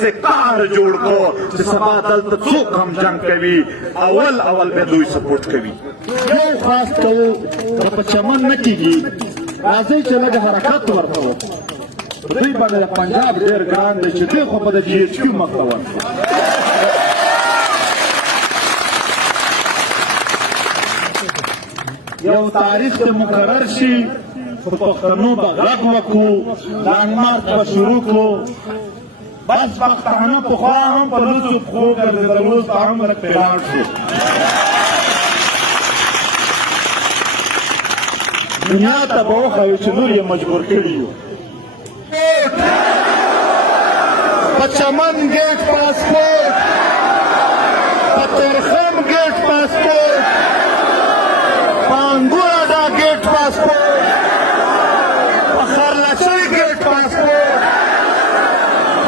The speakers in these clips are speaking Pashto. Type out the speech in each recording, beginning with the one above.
سے قهر جوړ کو چې سبا دلته څوک هم جنګ کوي اول به دوی سپورټ کوي. یو خاص کوو که په چمن نه کېږي راځئ چې لږ حرکت ورته وکړو. دوی باندې د پنجاب ډېر ګران دی چې دوی خو به د جي ایچ کیو مخ ته ورشي. یو تاریخ ته مقرر شي په پښتنو به غږ وکړو لانګ مارچ به شروع کړو. بس پښتانه پخوا هم په لوڅو پښو ګرځېدل اوس به هم ورک پیلاړ شو. دنیا ته به وښایو چې نور یې مجبور کړي یو. په چمن ګیټ پاسپورټ، په تورخم ګیټ پاسپورټ، په انګوره دا ګیټ پاسپورټ، په خرلچۍ ګیټ پاسپورټ،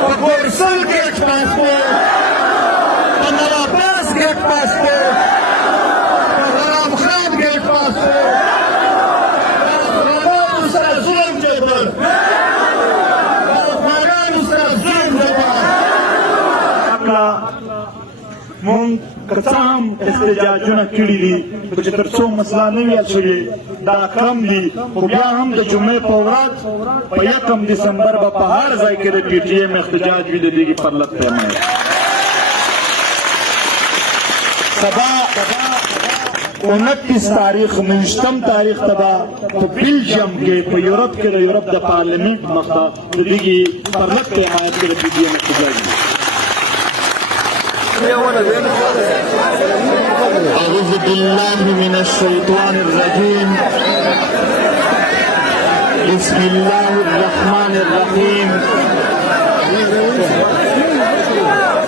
په ګورسل ګیټ پاسپورټ، په نواباس ګیټ پاسپورټ، په غلام خان ګیټ پاسپورټ مونږ که څه هم احتجاجونه کړي دي خو چې تر څو مسله نه وي حل شوې دا کم دي. خو بیا هم د جمعې په ورځ په 1 دسمبر به په هر ځای کې د پي ټي ایم احتجاج وي د دې پر لط پیمایي. سبا 29 تاریخ 29 تاریخ ته به په بلجیم کې په یورپ کې د یورپ د پارلمنټ مخته د دې پر لط پیمایي کې د پي ټي ایم احتجاج وي. أعوذ بالله من الشيطان الرجيم. بسم الله الرحمن الرحيم.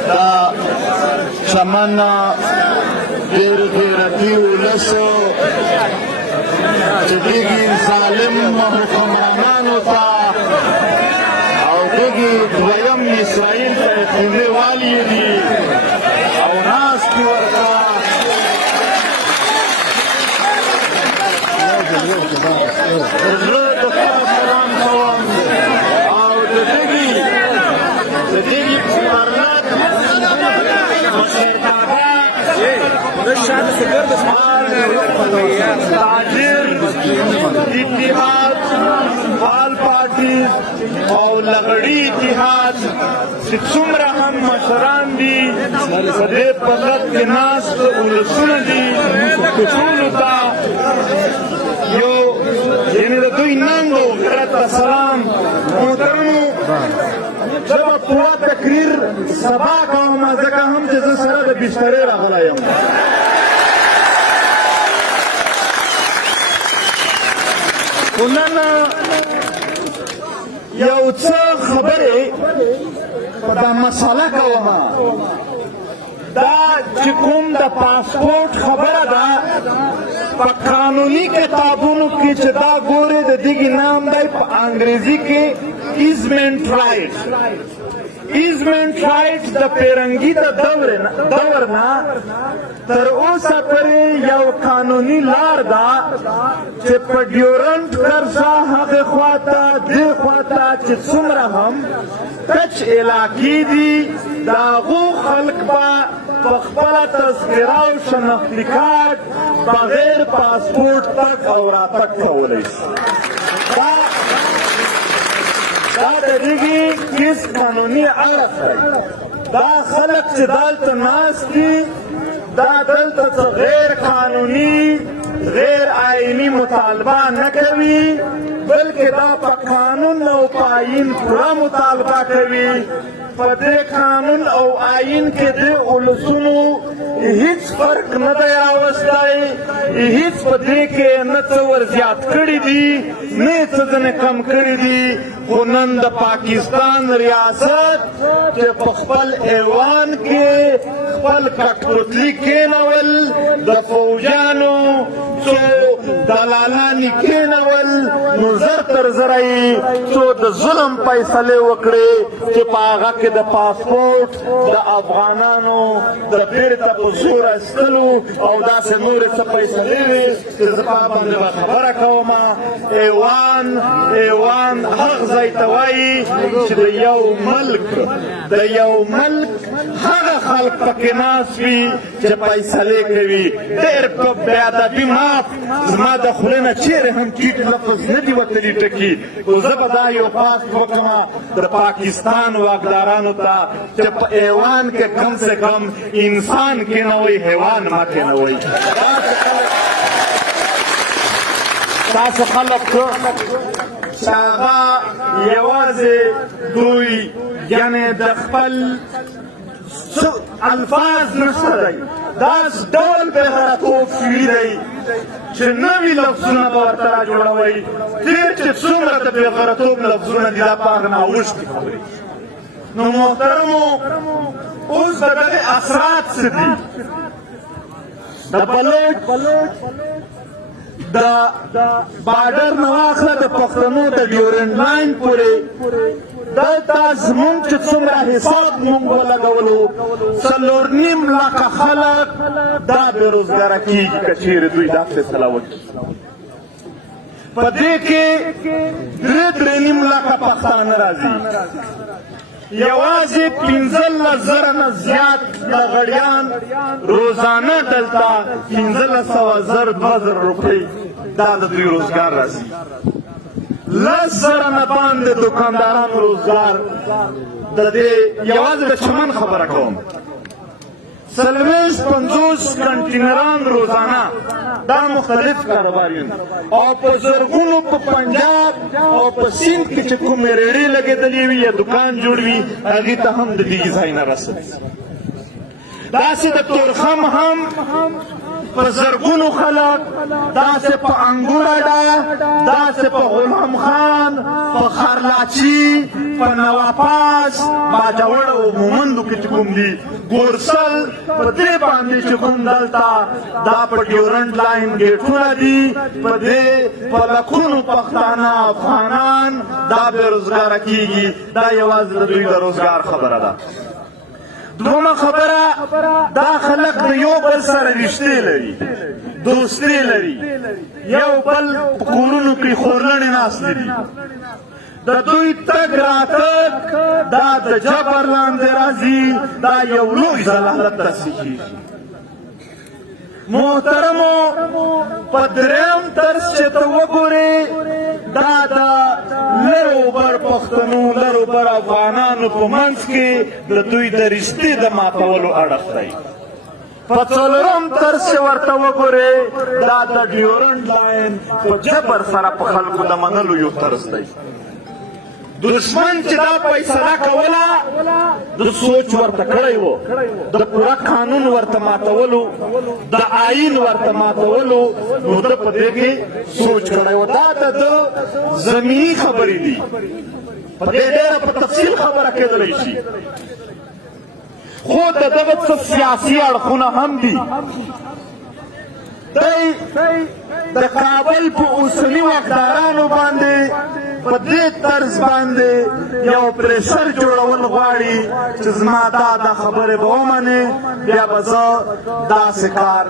دا چمن ډېر غیرتي ولسو چې دغې ظالم حکمرانانو ته او دغې دویم اسرائیل ته خیمې والي دي او ناستې ورته زړه د خپل سلام کوم او د دغې پرلط تاجر اتحاد فعال پارټي او لغړي اتحاد چې څومره هم مشران دي په دې پرلط کې ناست ولسونه دي ټولو ته یو یعنې د دوی ننګ او غیرت ته سلام. محترمو زه به پوره تقریر سبا کوم ځکه هم چې زه سره د بسترې راغلی یم. خو نن یو څه خبرې په دا مسله کوم. دا چې کوم د پاسپورټ خبره ده په قانوني کتابونو کې چې دا ګورې د دغې نام دی په انګریزي کې ایزمنټ رایټ. ایزمنټ رایټ د پیرنګي د دور نه تر اوسه پورې یو قانوني لار ده چې په ډیورنټ کرښه هغې خواته دې خواته چې څومره هم کچ علاقې دي د هغو خلک به په خپله تذکره او شناختي کارت بغیر پاسپورټ تګ او راتګ کولی شي. دا د دغې کیس قانوني اړخ دی. دا خلک چې دلته ناست دي دا دلته څه غیر قانوني غیر آئینی مطالبه نه کوي بلکې دا په قانون او په آئین پوره مطالبه کوي. په دې قانون او آئین کې د ولسونو هیڅ فرق نه دی راوستی، هیڅ په دې کې نه څه ورزیات کړي دي نه یې څه ځنې کم کړي دي. خو نن د پاکستان ریاست چې په خپل ایوان کې خپل کټپوتلي کېنول د فوجیانو څو دلالان کېنول نو زر تر زره یې څو د ظلم فیصلې وکړې چې په هغه کې د پاسپورټ د افغانانو د بیرته په زور ایستلو او داسې نورې څه فیصلې وې چې زه په باندې به خبره کوم. ایوان هغه ځای ته وایي چې د یو ملک هغه خلک پکې ناست وي چې فیصلې کوي. ډېر په بېادبي معاف زما د خولې نه چیرې هم ټیټ لفظ نه دي وتلي ټکي، خو زه به دا یو پاس وکړم د پاکستان واکدارانو ته چې په ایوان کې کم سے کم انسان کېنوئ، حیوان مه کېنوئ. تاسو خلک چې هغه یوازې دوی یعنې د خپل الفاظ نشته دی، داس ډول بېغیرتوب شوي دی چې نوي لفظونه به ورته را جوړوئ. ډېر چې څومره د بېغیرتوب لفظونه دي دا په هغه ناوښتې خبرې. نو محترمو اوس د دغې اثرات څه دي؟ د بلوچ د بارډر نه واخله د پښتنو د ډیورنډ لاین پورې دلته زمونږ چې څومره حساب مونږ ولګولو 4.5 لکه خلک دا بېروزګاره کېږي که چېرې دوی دا فیصله وکړي. په دې کې 3.5 لکه پښتانه راځي. یوازې 15,000 نه زیات لغړیان روزانه دلته 15,000 روپۍ دا د دوی روزګار راځي. 10,000 نه باندې دوکاندارانو روزګار د دې یوازې د چمن خبره کوم. 40-50 کنټینران روزانه دا مختلف کاروبارونه او په زرګونو په پنجاب او په سیند کې چې کومې ریړې لګېدلې وي یا دکان جوړ وي هغې ته هم د دې ځای نه رسوي. داسې د تورخم هم په زرګونو خلک داسې په انګور اډه، داسې په غلام خان، په خرلاچي، په نواپاس، باجوړ او مومندو کې چې کوم دي ګورسل په دې باندې چې کوم دلته دا په ډیورنډ لاین ګیټونه دي په دې په لکونو پښتانه افغانان دا بېروزګاره کېږي. دا یوازې د دوی د روزګار خبره ده. دومره خبره دا خلک د یو بل سره رشتې لري، دوستي لري، یو بل په کورونو کې خورلڼې ناستې دي. د دوی تګ راتګ دا د جبر لاندې راځي، دا یو لوی ضلالت تاسې کېږي. محترمو په درېیم طرز چې ته وګورې دا د لرو بر پښتنو لرو بر افغانانو په منځ کې د دوی د رشتې د ماتولو اړخ دی. په څلورم طرز چې ورته وګورې دا د ډیورنډ لاین په جبر سره په خلکو د منلو یو طرز دی. دشمن چې دا فیصله کوله د سوچ ورته کړی و، د پوره قانون ورته ماتولو، د آئین ورته ماتولو، نو ده په دې کې سوچ کړی و. دا د ده زمیني خبرې دي، په دې ډېره په تفصیل خبره کېدلی شي، خو د دغه څه سیاسي اړخونه هم دي. دی د کابل په اوسني واکدارانو باندې په دې طرز باندې یو پریشر جوړول غواړي چې زما دا خبرې به ومنې، بیا به زه داسې کار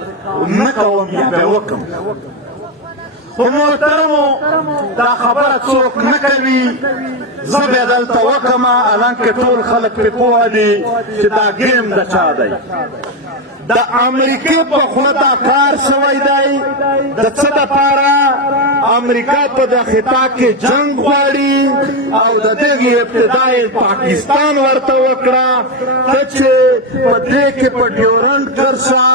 نه کوم یا به وکړم. خو محترمو دا خبره څوک نه کوي، زه بیا دلته وکړم، حالانکې ټول خلک پرې پوه دي چې دا ګیم د چا دی. د امریکې په خوله دا کار شوی دی. د څه دپاره؟ امریکا په د خطا کې جنګ غواړي او د دغې ابتدا یې پاکستان ورته وکړه ته چې په دې کې په ډیورنډ کرښه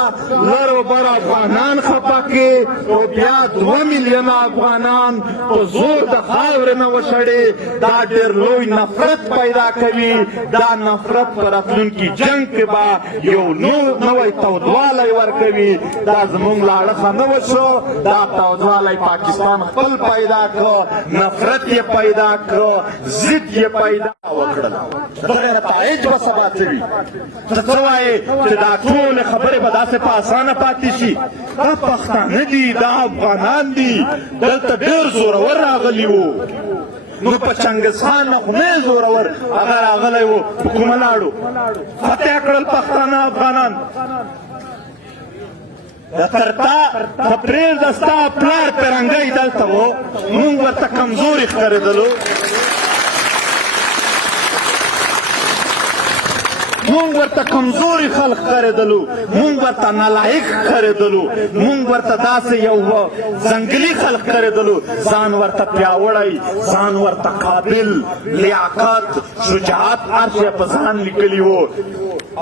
لرو بر افغانان خفه کړي او بیا 2 میلیونه افغانان په زور د خاورې نه وشړي. دا ډېر لوی نفرت پیدا کوي. دا نفرت په راتلونکي جنګ کې به یو نوی تودوالی ورکوي. دا زموږ له اړخه نه وشو، دا تودوالی پاکستان خپل پیدا کړو، نفرت یې پیدا کړو، ضد یې پیدا وکړل. دغه نتایج به سبا څه وي؟ ته څه وایې چې دا ټولې خبرې به داسې په اسانه پاتې شي؟ دا پښتانه پښتانه دي دا افغانان دي دلته ډېر زورور راغلي وو نو په چنګیز خان نه خو نه زورور هغه راغلی وو په کومه لاړو فتح کړل پښتانه افغانان د ترتا ته پرېږده ستا پلار پیرنګی دلته و موږ ورته کمزوري ښکارېدلو مونږ ورته کمزوري خلق ښکارېدلو مونږ ورته نالایق ښکارېدلو مونږ ورته داسې یو ځنګلي خلق ښکارېدلو ځان ورته پیاوړی ځان ورته قابل لیاقت شجاعت هر شی په ځان لیکلي وو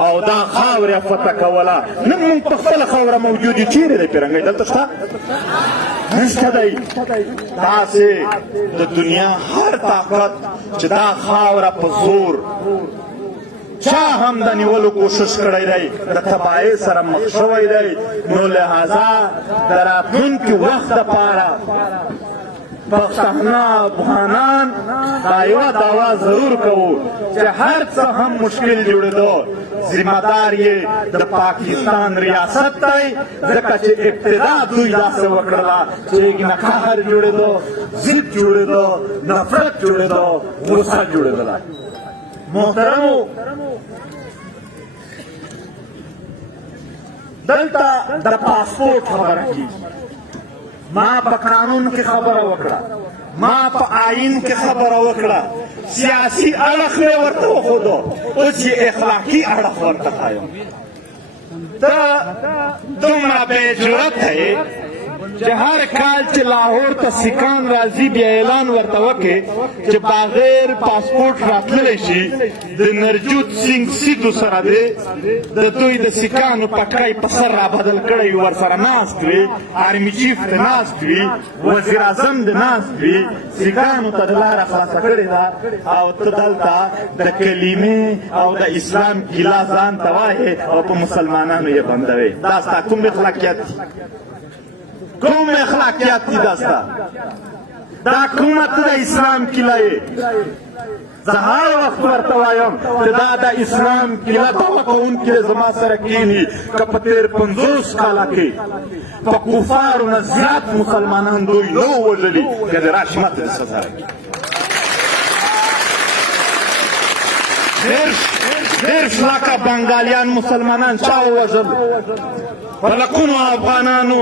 او دا خاوره فتح کوله نن مونږ په خپله خاوره موجود یو چیرې دی پیرنګی دلته شته نشته دی داسې د دنیا هر طاقت چې دا خاوره په زور چا هم د نیولو کوشش کړی دی د تباهۍ سره مخ شوی دی نو لهذا د راتلونکي وخت دپاره پښتانه افغانان دا یوه دعوا ضرور کوو چې هر څه هم مشکل جوړېدو ذمه دار یې د پاکستان ریاست دی ځکه چې ابتدا دوی داسې وکړله چې هغې نه قهر جوړېدو ضد جوړېدو نفرت جوړېدو غوسه جوړېدله محترمو دلته د پاسپورټ خبره کېږي ما په قانون کې خبره وکړه ما په آئین کې خبره وکړه سیاسي اړخ مې ورته وښودو اوس یې اخلاقي اړخ ورته ښایم ته دومره بې جرأته یې چې هر کال چې لاهور ته سیکان راځي بیا اعلان ورته وکړې چې بغیر پاسپورټ راتللی شي د نرجوت سینګ سیدو سره دی د دوی د سیکانو پټکی په سر رابدل کړی وي ورسره ناست وي آرمي چیف ته ناست وي وزیر اعظم د ناست وي سیکانو ته د لاره خلاصه کړې ده او ته دلته د کلمې او د اسلام ګیله ځان ته وایې او په مسلمانانو یې بندوې دا ستا کوم اخلاقیت دي کوم اخلاقیات دي دا ستا دا کومه ته د اسلام کیله یې زه هر وخت ورته وایم چې دا د اسلام کیله دعوه کوونکي زما سره کښېني که په تېر 50 کاله کې په کفارو نه زیات مسلمانان دوی نه ووژلي که دې راشي ماته دې سزا راکړي دېرش لکه بنګالیان مسلمانان چا ووژل په لکونو افغانانو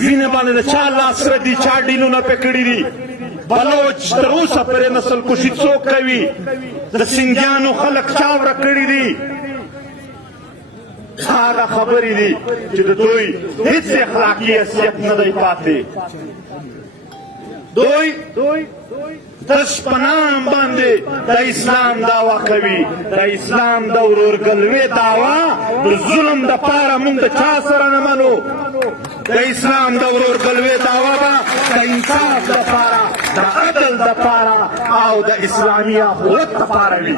وینه باندې د چا لاس ردي چا ډیلونه پې کړي دي بلوچ تر اوسه پرې نسل کشي څوک کوي د سنګیانو خلک چا ورک کړي دي هغه خبرې دي چې د دوی هېڅ اخلاقي حیثیت نه دی پاتې دوی تش په نام باندې د اسلام دعوا کوي د اسلام د ورورګلوۍ دعوا د ظلم دپاره موږ د چا سره نه منو د اسلام د ورورګلوۍ دعوا به د انصاف دپاره د عدل دپاره او د اسلامي اخوت دپاره وي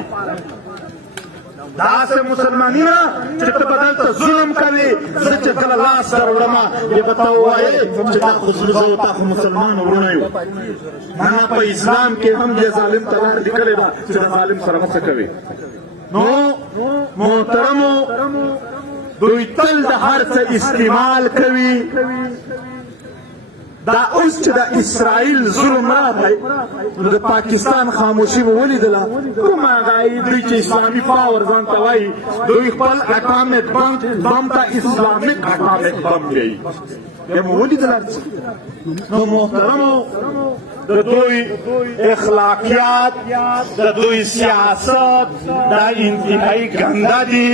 داسې مسلماني نه چې ته به دلته ظلم کوې زه چې کله لاس در وړمه بیا به ته ووایې چې دا خو زه او تا خو مسلمان وروڼه یو ما په اسلام کې هم دې ظالم ته لار لیکلې ده چې د ظالم سره مه څه کوې نو محترمو دوی تل د هر څه استعمال کوي دا اوس چې د اسرائیل ظلم راغی نو د پاکستان خاموشي به ولیدله کومه هغه دوی چې اسلامي پاور ځان ته وایي دوی خپل اټامک بم ته اسلامیک اټامک بم دی بیا مو ولیدله نو محترمو د دوی اخلاقیات د دوی سیاست دا انتهایی ګنده دي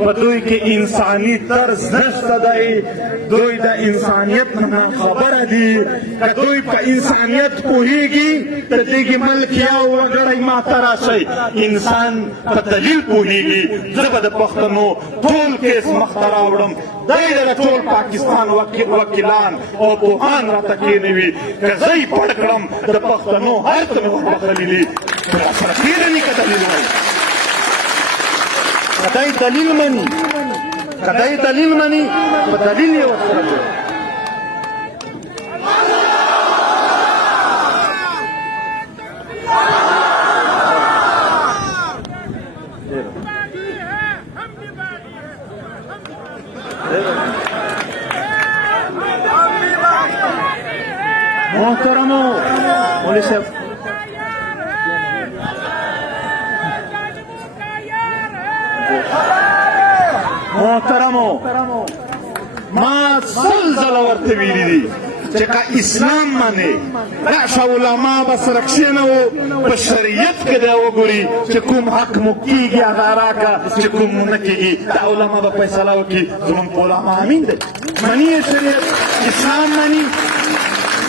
په دوی کې انساني طرز نشته دی دوی د انسانیت نه خبره دي که دوی په انسانیت پوهېږي د دغې ملک یو وګړی ماته راشئ انسان په دلیل پوهېږي زه به د پښتنو ټول کیس مخته راوړم دی د ټول پاکستان وکیلان او پوهان راته کښېنوي که زه یې پړ کړم د پښتنو هر څه مې وبخلي دي راسره کښېنوي که دلیل وایي که دی دلیل مني که دی دلیل مني په دلیل یې ورسره کوي محترمو ما سل ځله ورته ویلي دي چې که اسلام منې راشه علما به سره کښېنوو په شریعت کې دی وګوري چې کوم حق مو کېږي هغه راکړه چې کوم مو نه کېږي دا علما به فیصله وکړي زمونږ په علما امین دی مني یې شریعت اسلام مني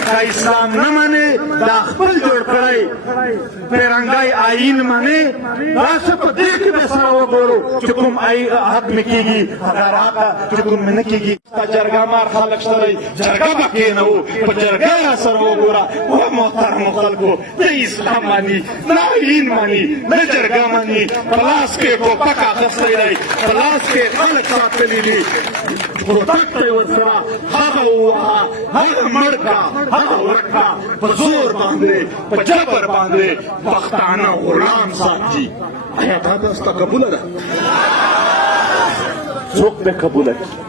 که اسلام نه منې دا خپل جوړ کړی پیرنګی آیین منې راشه په دې کې به سره وګورو چې کوم حق مې کېږي هغه راکړه چې کوم مې نه کېږي تا جرګه مار خلک شته دی جرګه به کښېنوو په جرګه را سره وګوره و محترمو خلکو نه اسلام مني نه آیین مني نه جرګه مني په لاس کې ټوپک اخیستی دی په لاس کې خلک ساتلي دي ټوپک ته یې ورسره هغه ووهه هغه مړ کړه هغه ورکړه په زور باندې په جبر باندې پښتانه غلام ساتي آیا دا تاسو ته قبوله ده څوک به قبوله کړي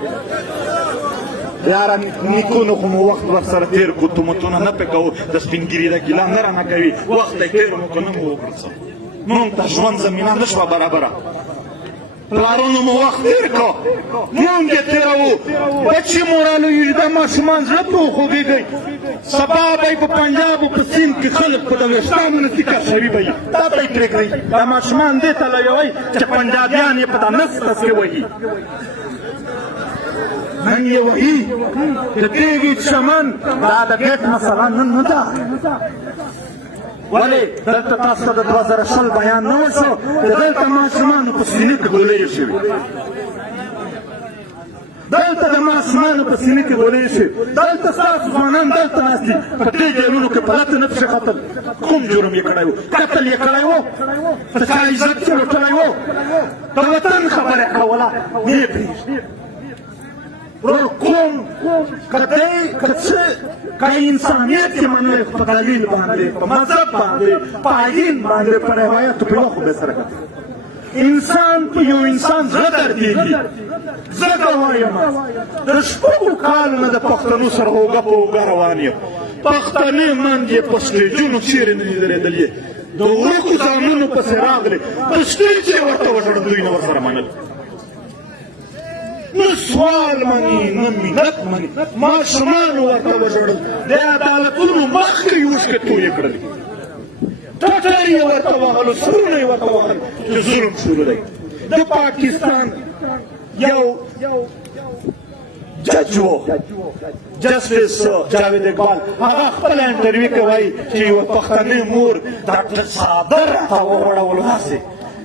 یاره نیکونو خو مو وخت ورسره تېر کړو تهمتونه نه پې کوو د سپینګیري د ګیله نه رانه کوي وخت یې تېر مو که نه مو وکړل څه مونږ ته ژوند زمینه نه شوه برابره پلارونو مو وخت تېر کړو مونږ یې تېروو بچې مو رالویږي دا ماشومان زړه په وخوږېږئ سبا به یې په پنجاب او په سیند کې خلک په د ویښتانو نه تیکه شوي به یي دا به یې پرېږدئ دا ماشومان دې ته لویوئ چې پنجابیان یې په دا نس تس کې وهي نن یې وهي د دېوي چمن دا د ګیټ مسله نن نه ده ولې دلته تاسو ته د 2020 بیان نه وشو چې دلته ماشومانو په سینې کې ګولۍ شوي دلته د ماشومانو په سینې کې ګولۍ شوي دلته ستاسو ځوانان دلته ناست دي په دې جیلونو کې په لته نه پسې قتل کوم جرم یې کړی و قتل یې کړی و د چا عزت یې لوټلی و د وطن خبره یې کوله نه یې پرېږدي کوم که څه که انسانیت یې منلی په دلیل باندې په مذهب باندې په آیین باندې په روایتو په یوه خو به سره کتل انسان په یو انسان زړه دردېږي ځکه وایم د شپږو کالو نه د پښتنو سره اوږه په اوږه روان یم پښتنې مند یې په سټېجونو چېرې نه دي درېدلي د ورکو زامنو پسې راغلې په سټېج یې ورته وژړل دوی نه ورسره منل نه سوال مني نه منت مني ماشومانو ورته وژړل د عدالتونو مخکې یې اوښکې تویې کړلې ټټر یې ورته وهلو سرونه یې ورته وهل چې ظلم شروع دی د پاکستان یو جج و جسټس جاوید اقبال هغه خپله انټرویو کې وایي چې یوه پښتنې مور ډاکټر صابر راته وغوړولو هسې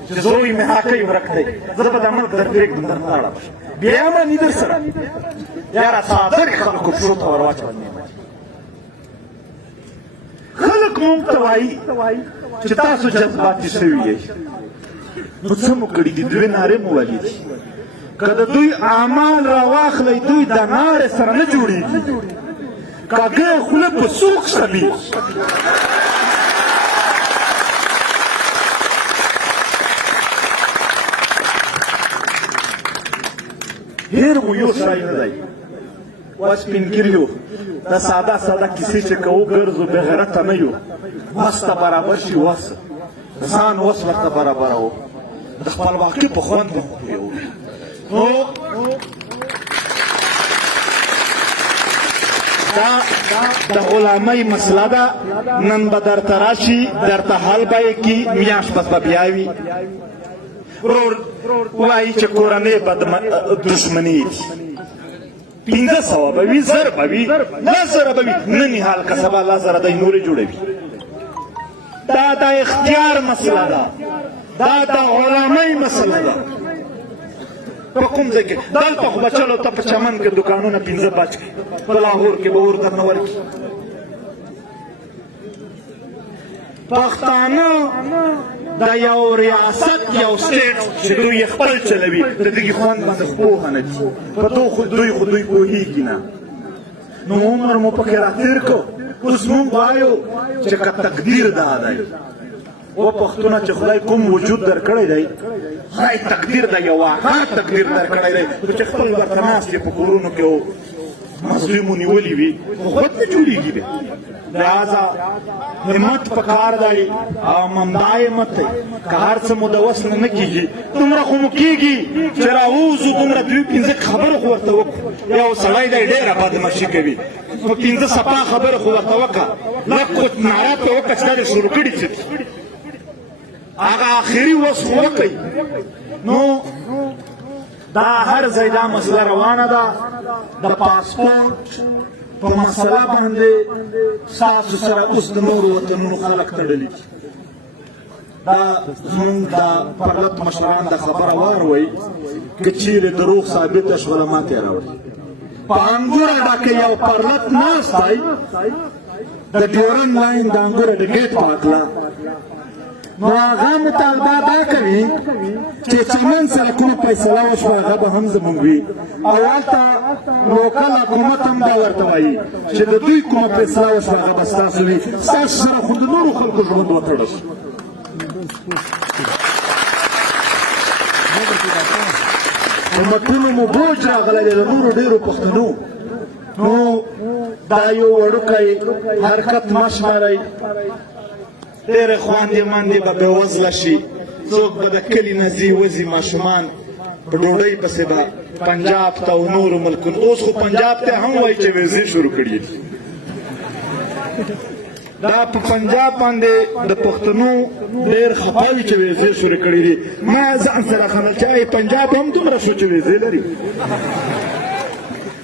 چې زوی مې هاکی ورک دی زه به دا ملک در پرېږدم در نه لاړم بیا یې مني در سره یاره صابر یې خلکو پښو ته ور واچول خلک مونږ ته وایي چې تاسو جذباتي شوي یئ نو څه مو کړي دي دوی نارې مو وهلي دي که د دوی اعمال راواخلئ دوی د نارې سره نه جوړېږي کږه خوله په سوک شمي هېر مو یو شی نه دی وا سپینګیریو دا ساده ساده کیسې چې کوو ګرځو بې غیرته نه یو وس ته برابر شي وس ځان وس ورته برابروو د خپلواکۍ په خوند به مو پوهېږو نو دا د غلامۍ مسله ده نن به درته راشي درته حل به یې کي میاشت پس به بیا وي ورور وایي چې کورنۍ به دښمني دي 500 به وي 1000 به وي 1000 به وي نن حال که سبا 1000 دی نورې جوړوي دا د اختیار مسله ده دا د غلامۍ مسله ده په کوم ځای کې دلته خو به چلو ته په چمن کې دوکانونه 15 بچ کړي په لاهور کې به اور درنه ورکړي پښتانه د یو ریاست یو سټیټ چې دوی یې خپل چلوي د دغې خوند باندې پوهه نه دي په دوی خو دوی پوهېږي نه نو عمر مو پکې راتېر کړو اوس مونږ وایو چې که تقدیر دا دی و پښتونه چې خدای کوم وجود درکړی دی خدای تقدیر دی یو واقع تقدیر درکړی دی چې خپل ورته ناست یې په کورونو کې مظلوم نیولې وي خو خود نه جوړېږي دی لہذا همت پکار دی او ممدا همت دی که هر څه مو د وس نه نه کېږي دومره خو مو کېږي چې راووځو دومره دوی پنځه خبره خو ورته وکړو یو سړی دی ډېره بدماشي کوي نو پنځه صفا خبره خو ورته وکړه لږ خو ناره پرې وکړه چې دا دې شروع کړي څه هغه آخري وس خو وکړئ نو دا هر ځای دا مسله روانه ده د پاسپورټ په مسله باندې ستاسو سره اوس د نورو وطنونو خلک تړلي دي دا زموږ د پرلط مشران د خبره واروئ که چیرې دروغ ثابته شوله ماتې راوړي په انګوره ډکه یو پرلط ناست دی د ډیورنډ لاین د انګوره د ګیټ پاتله نو هغه مطالبه دا کوي چې چمن سره کومه فیصله وشوه هغه به هم زموږ وي او هلته لوکل حکومت هم دا ورته وایي چې د دوی کومه فیصله وشوه هغه به ستاسو وي ستاسو سره خو د نورو خلکو ژوند وتړل شي حکومتونو مو بوج راغلی دی د نورو ډېرو پښتنو نو دا یو وړوکی حرکت مه شمارئ ډېرې خواندې ماندې به بېوزله شي څوک به د کلي نه ځي وځي ماشومان په ډوډۍ پسې به پنجاب ته او نورو ملکونو اوس خو پنجاب ته هم وایي چې ویزې شروع کړي دي دا په پنجاب باندې د پښتنو ډېر خفه وي چې ویزې شروع کړي دي ما ځان سره خندل چې ای پنجاب هم دومره شو چې ویزې لري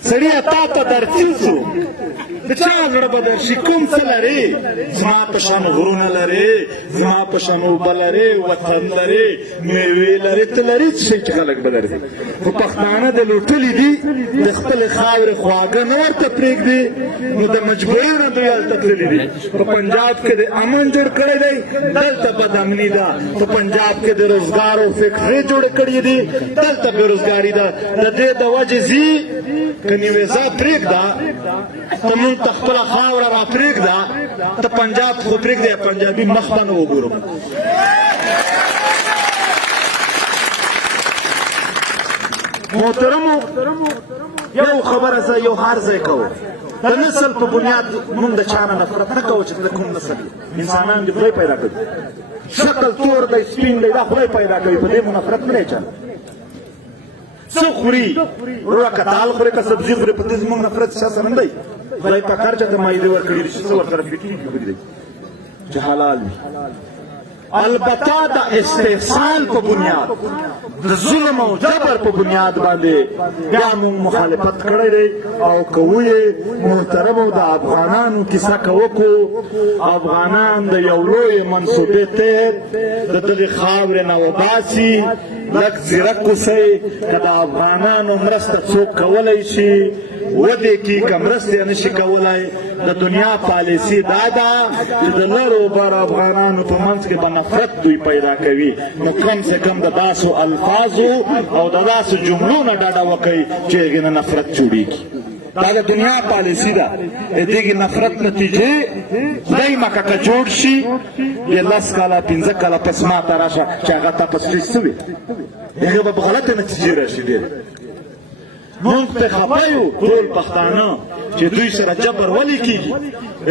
سړیه تا ته درڅل شو د چا زړه به درشي کوم څه لرې زما په شان غرونه لرې زما په شان اوبه لرې وطن لرې میوې لرې ته لرې څه شی چې خلک به درځي خو پښتانه د لوټلي دي د خپلې خاورې خواږه نه ورته پرېږدي نو د مجبورۍ نه دوی هلته تللي دي په پنجاب کې د امن جوړ کړی دی دلته بدامني ده په پنجاب کې د روزګار او فیکټرۍ جوړې کړي دي دلته بېروزګاري ده د دې د وجې ځي که نیویزه پرېږده ته مونږ ته خپله خاوره را پرېږده ته پنجاب خو پرېږدی پنجابي مخ ته نه وګورم محترمو یو خبره زه یو هر ځای کوم د نسل په بنیاد مونږ د چا نه نفرت نه کوو چې د کوم نسل انسانان دې خدای پیدا کوي شکل تور دی سپین دی دا خدای پیدا کوي په دې مو نفرت نه دی چا څه خوري وروره که دال خوري که سبزي خوري په دې زموږ نفرت چا سره نه دی خدای پاک هر چا ته مایدې ورکړي دي چې څه ورسره فټېږي پرېږدئ چې حلال وي البته د استحصال په بنیاد د ظلم او جبر په بنیاد باندې بیا موږ مخالفت کړی دی او کوو یې محترمو د افغانانو کیسه که وکړو افغانان د یو لویې منصوبې تحت د دغې خاورې نه وباسي لږ ځیرک اوسئ که د افغانانو مرسته څوک کولی شي ودې کې که مرستې نه شي کولی د دنیا پالیسي دا ده چې د لرو بر افغانانو په منځ کې به نفرت دوی پیدا کوي نو کم سے کم د داسو الفاظو او د داسو جملو نه ډډه وکئ چې هغې نه نفرت جوړېږي دا د دنیا پالیسي ده د دې نفرت نتیجې خدای مکه که جوړ شي بیا 10 کاله 15 کاله پس ما ته راشه چې هغه تا پس څه وي هغه به په غلطه نتیجې راشي ډېر مونږ پې خفه یو ټول پښتانه چې دوی سره جبر ولې کېږي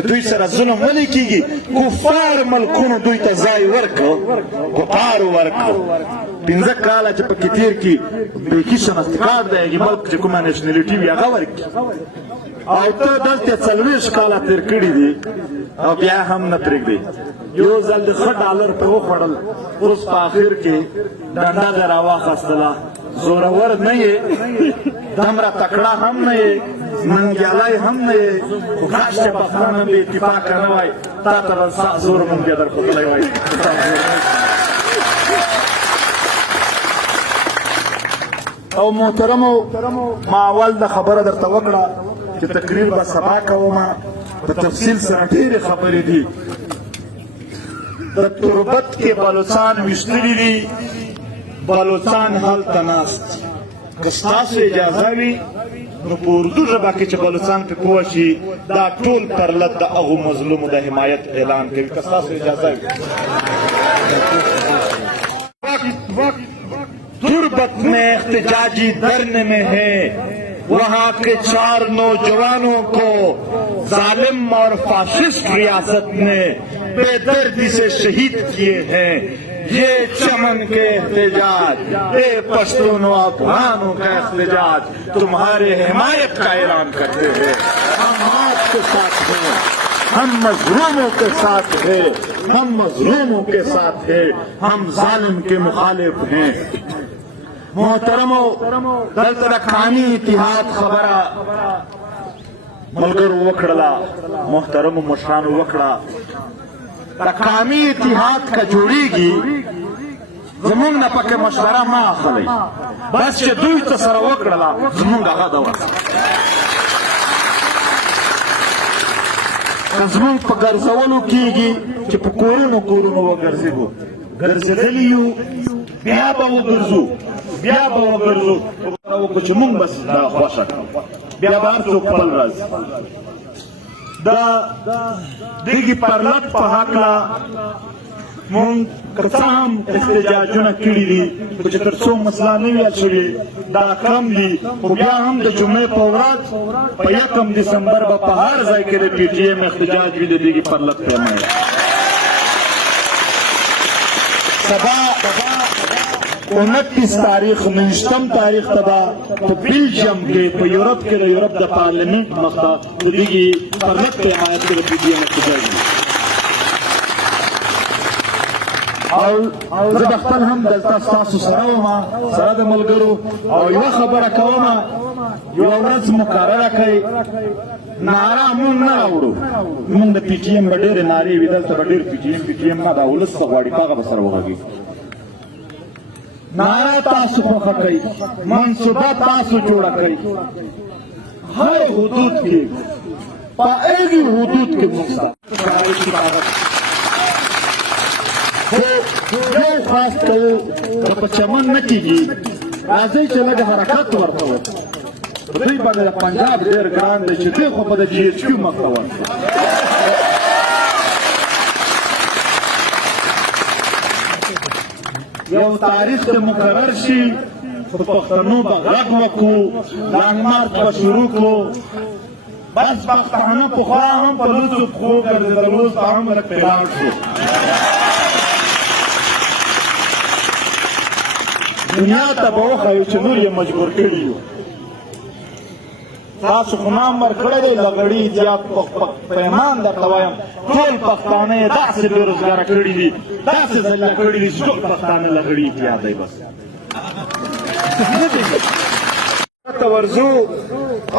دوی سره ظلم ولې کېږي کفار ملکونو دوی ته ځای ورکړه کفارو ورکړه 15 کاله چې پکې تېر کړي بیخي شناختي کارت دی هغې ملک چې کومه نیشنلټي وي هغه ورکړي او ته دلته 40 کاله تېر کړي دي او بیا هم نه پرېږدئ یو ځل د ښه ډالر پرې وخوړل اوس په آخر کې ډنډه دې راواخیستله زورور نه یې دومره تکړه هم نه یې ننګیالی هم نه یې خو کاش چې پښتانه بې اتفاقه نه وای تا ته به ستا زور مونږ بیا درښودلی وای او محترمو ما اول د خبره درته وکړه چې تقریر به سبا کومه په تفصیل سره ډېرې خبرې دي د تربت کې بلوچان ویشتلي دي بلوچان هلته ناست که ستاسو اجازه وي نو په اردو ژبه کې چې بلوچان پې پوه شي دا ټول پرلط د هغو مظلومو د حمایت اعلان کوي که ستاسو اجازه وي تربت میں احتجاجی درن میں ہے वहाँ के 4 नौजवानों को जालिम और फाशिस्ट रियासत ने बेदर्दी से शहीद किए हैं। ये चमन के एहतजाज, ये पश्तूनों अफगानों का एहतजाज तुम्हारे हिमायत का ऐलान करते हैं। हम आपके साथ हैं, हम मजलूमों के साथ हैं, हम मजलूमों के साथ हैं, हम जालिम के मुखालिफ हैं। मोहतरमो दलता कामी इतिहाद खबरा मलगर वकड़ला मोहतरम मशरान वकड़ा कामी इतिहाद का जोड़ेगी जमुंग न पके मशवरा मा अखली बस che दुई त सर वकड़ला जमुंग आगा दवा जमुंग पर गर्जवलू कीगी कि पकोरनो कोरनो वगर्जिगो गर्जदलियो बिया बाव गर्जू वो कुछ मुंग बस दा ख्वाशा बिया बार तो पल राज दा दिगी परलत पहाकला मुंग कसाम इस्तेजाजुना किड़ी दी कुछ तरसो मसला नहीं अचुली दा कम ली बिया हम द जुमे पौरात पया कम दिसंबर बा पहाड़ जाय के पीटीएम इख्तिजाज भी दे दिगी परलत पे मैं सबा 29 तारीख 19 तारीख तबा तो बेल्जियम के तो यूरोप के यूरोप द पार्लियामेंट मखता तो दिगी परलत पे आयत के पीटीएम इख्तिजाज और जब अख्तल हम दलता सासु सरावमा सरद मलगरू और यो खबर कवमा यो औरत मुकरर कई नारा मुन ना आवड़ो मुन द पीटीएम बडेर नारी विदल त बडेर पीटीएम मा दा उलस गवाड़ी पागा बसर होगी नारा तासु खोखा कई मनसूबा तासु जोड़ा कई हर हुदूद के पाएगी हुदूद के मुक्ता जो खास तो चमन न कीजिए राजे चले गए हरकत वर्ता हो तो भी बने पंजाब देर ग्रांड दे चिते को पद जीएचक्यू मकवा यो तारीख के मुकर्रर शी तो पख्तनों बगरक वकू लाहमार को शुरू को बस पख्तनों पुखरा हम पलूस खो कर दलूस हम रखतेलाव से दुनिया तबाह है चंदूर ये मजबूर करी हो तासु खुनाम मर खड़े दे लगड़ी या पैमान दा तवायम टोल पख्ताने दास बेरोजगार कड़ी दी दास जल्ला कड़ी दी टोल पख्ताने लगड़ी याद है बस तवरजू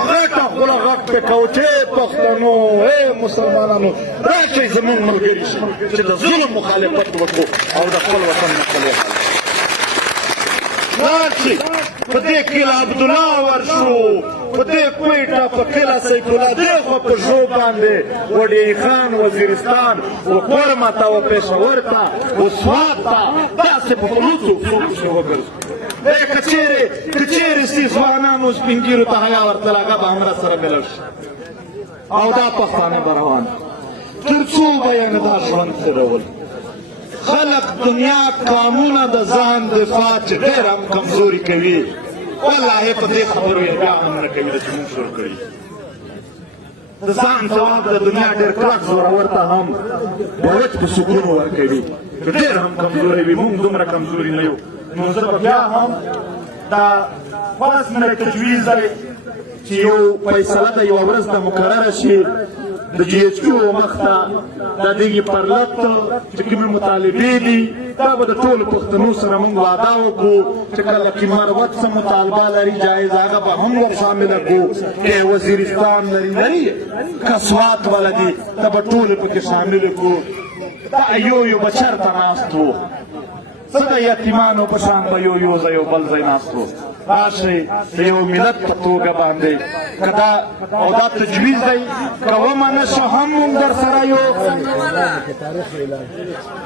غټه خپل غټ په کوټه پښتنو اے مسلمانانو راځي زمون ملګری شي چې د ظلم مخالفت وکړو او د خپل وطن مخالفت راځي په دې کې عبد الله ورشو په دې کوټه په کلا سیف الله دغه په جو باندې وډی خان وزیرستان او قرمه تا او پېښور ته او سوات ته تاسو په فلوسو شو وګورئ کچېرې سي ځوانانو سپینګیرو ته حیا ورتلاګه به همرا سره ملل شي او دا پښتانه به روان تر څو به یې نه دا ژوند تېرول خلق دنیا قامونه د ځان دفاع چې ډېر هم کمزوري کوي والله په دې خبرو یې بیا هم نه کوي چې موږ شروع کړي د ځان ځواب د دنیا ډېر کلک زورور ته هم بوج په سکون ورکوي چې ډېر هم کمزوري وي موږ دومره کمزوري نه یو نو زه بیا هم دا خلاص مې تجویز دی چې یو فیصله د یوه ورځ د مقرره شي د جي ایچ کیو مخ ته د دغې پرلت چې کومې مطالبې دي دا به د ټولو پښتنو سره موږ وعده وکړو چې کله کې مروت څه مطالبه لري جایز هغه به هم ور شامله کړو که وزیرستان لري که سوات والا دي دا به ټولې پکې شاملې کړو دا یو به چېرته ناست و څه د یتیمانو په شان به یو ځای یو بل ځای ناست و راشئ د یو ملت په توګه باندې که دا او دا تجویز دی که ومنه شو هم موږ در سره یو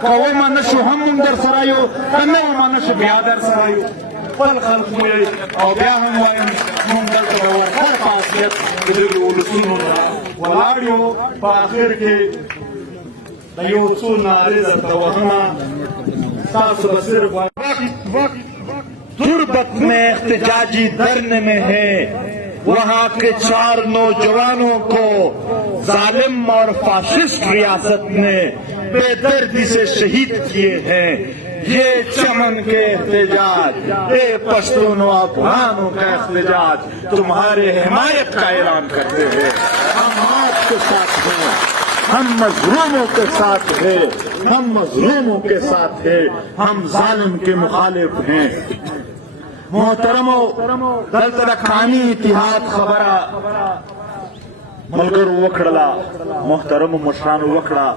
که ومنه شو هم موږ در سره یو که نه ومنه شو بیا در سره یو خپل خلق مو او بیا هم وایم موږ دلته به ورخر په اصلیت د دغې ولسونو ولاړ یو په آخر کې د یو څو نارې درته وهمه تاسو به صرف تربت میں احتجاجی درن میں ہے वहाँ के 4 नौजवानों को जालिम और फाशिस्ट रियासत ने बेदर्दी से शहीद किए हैं। ये चमन के एहतजाज, ये पश्तूनों अफगानों का एहतजाज तुम्हारे हिमायत का ऐलान करते हैं। हम आपके साथ हैं, हम मजलूमों के साथ हैं, हम मजलूमों के साथ हैं, हम जालिम के मुखालिफ हैं। मोहतरमो दलता कामी इतिहाद खबरा मलगर वकड़ला मोहतरम मशरान वकड़ा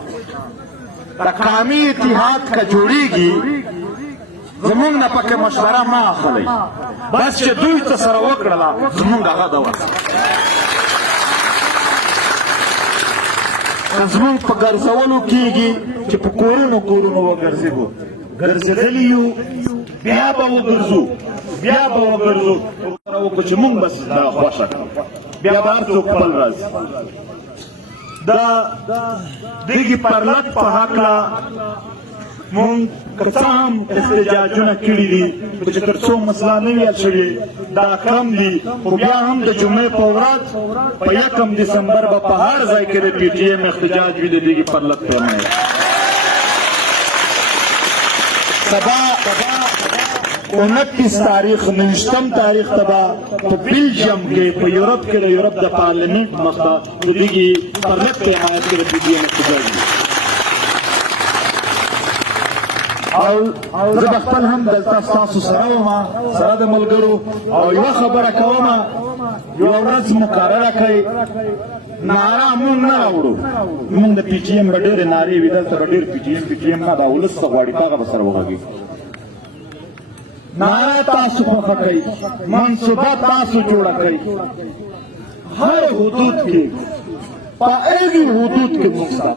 कामी इतिहाद का जोड़ेगी जमुन न पके मशवरा मा अखली बस चे दुई तसर वकड़ला जमुन गागा दवा जमुन पर गर्जवलू कीगी चे पर कोरोनो वगर्जिगो गर्जगलियू बिया बावो गर्जू बिया बावो गर्जू वो कुछ मुंग बस दा ख्वाशा बिया बार तो पल राज दा दिगी परलत पहाकला मुंग कसाम एहतजाजुना किड़ी दी कुछ करसो मसला नहीं अछड़ी दा कम दी बिया हम द जुमे पौरात पया कम दिसंबर बा पहाड़ जाय के पीटीएम एहतजाज भी दे दिगी परलत पे में सबा 29 तारीख 9 तारीख तबा तो बेल्जियम के यूरोप के यूरोप द पार्लियामेंट मखा खुदगी परलत के हमायत के पीटीएम एहतजाज और जब अखपल हम दलता सासु सरावमा सरद मलगरू और यह खबर कवमा यो रस मुकररा कई नारा मुन ना आवड़ो मुन द पीटीएम बडेर नारी विदल त बडेर पीटीएम ना दाउलस सवाड़ी पागा बसर होगी नारा तासु पकई मनसूबा तासु जोड़ा कई हर हुदूद के पाएगी हुदूद के मुक्ता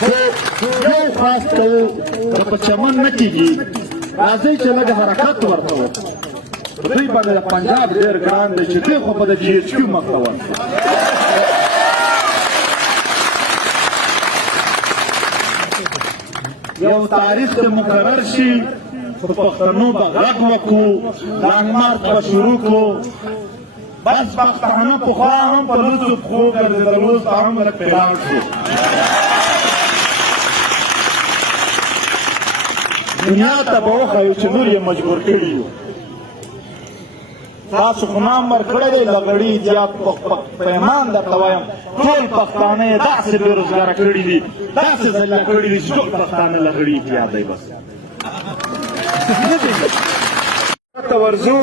जो खास तो चमन न कीगी राजे चले हरकत वर्तव दुई बने पंजाब देर ग्रान दे चिते को पद जीएचक्यू मकवन यो तारीख के मुकर्रर शी तो पख्तनों बगरक वकू राहमार का शुरू को बस पख्तनों पुखा हम पलूस खो कर दलूस हम रख पेलाव से दुनिया तबाह है चंदूर ये मजबूर करी हो तासु खुनाम मर खड़े दे लगड़ी जात पैमान दा तवायम टोल पख्ताने दास बेरोजगार कड़ी दी दास जल्ला कड़ी दी टोल पख्ताने लगड़ी की याद है बस तवरजू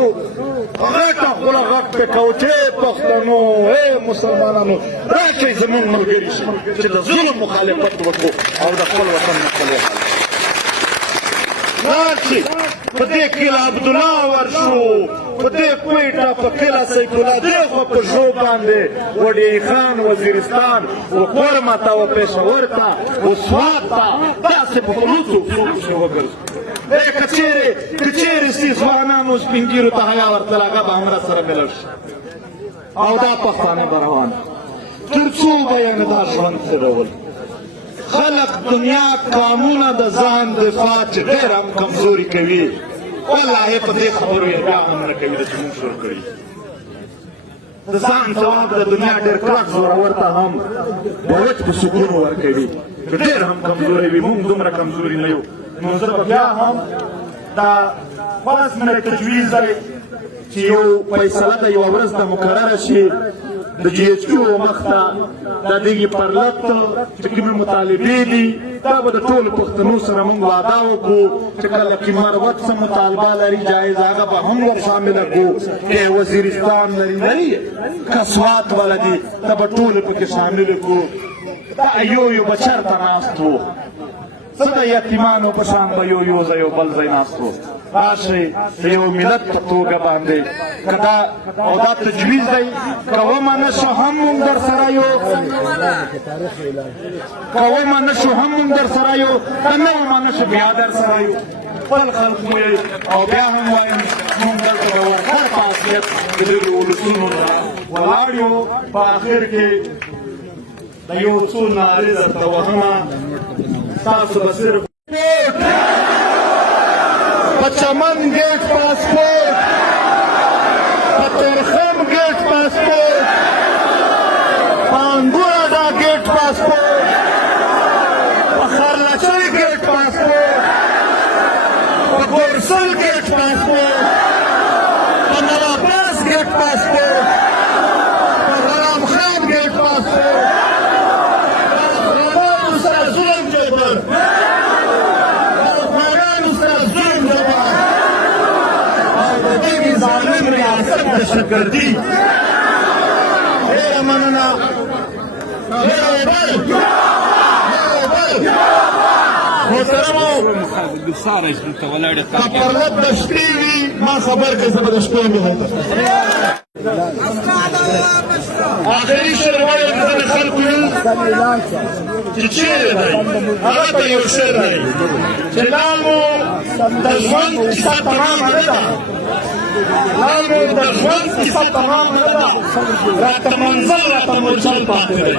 غټه خپل غټ په کوچه پښتنو اے مسلمانانو راځي زمون ملګری شي چې د ظلم مخالفت وکړو او د خپل وطن مخالفت راځي په دې کې عبد الله ورشو په دې کوټه په کلا سیف الله دغه په شو باندې وړي خان وزیرستان او قرمه او پېښور ته او سواد ته تاسو په لوڅو څو وګورئ کچېرې سي ځوانانو سپینګیرو ته حیا ورتله هغه به همرا سره ملل شي او دا پښتانه به روان تر څو به یې نه دا ژوند څه ډول خلق دنیا قانونه د ځان دفاع چې ډېر هم کمزوري کوي والله په دې خبرو یې بیا هم نه کوي د چې موږ شروع کړي د ځان ځواب د دنیا ډېر کلک زورور ته هم د وچ په سکون ورکوي چې ډېر هم کمزوري وي موږ دومره کمزوري نه یو نو زه به بیا هم دا خلاص مې تجویز دی چې یو فیصله د یوه ورځ ته مقرره شي د جي ایچ کیو مخ ته د دغې پرلت چې کومې مطالبې دي دا به د ټولو پښتنو سره موږ وعده وکړو چې کله کې مروت څه مطالبه لري جایز هغه به هم ور شامله کړو که وزیرستان لري که سوات والا دي دا به ټولو پکې شامل کړو دا یو به چېرته ناست و څه د یتیمانو په شان به یو ځای یو بل ځای ناست و راشئ د یو ملت په توګه باندې که دا او دا تجویز دی که ومنه شو هم مونږ در سره یو که ومنه شو هم مونږ در سره یو که نه ومنه شو بیا در سره یو خپل خلق مو او بیا هم وایم مونږ دلته به ورکړ په اصلیت د دغې ولسونو ولاړ یو په آخر کې د یو څو نارې درته وهمه تاسو به صرف په چمن ګیټ پاسپورټ په تورخم ګیټ پاسپورټ، په انګور اډا ګیټ پاسپورټ، په خرلچۍ ګیټ پاسپورټ، په ګورسل ګیټ پاسپورټ، په نواباس ګیټ پاسپورټ، په غلام خان ګیټ پاسپورټ، افغانانو سره ظلم جبر، افغانانو سره ظلم جبر او د دې ظالم ریاست دهشتګردي. ډېره مننه. محترمو که پرلط د شپې وي ما خبر کړئ زه به د شپې مې هلته آخري شعر وایم زه د خلکو یم چې چیرې دی هغه ته یو شعر دی چې لال مو د ژوند کیسه تمامه نه ده، لال مو د ژوند کیسه تمامه نه ده، راته منزل راته مورچل پاتې دی.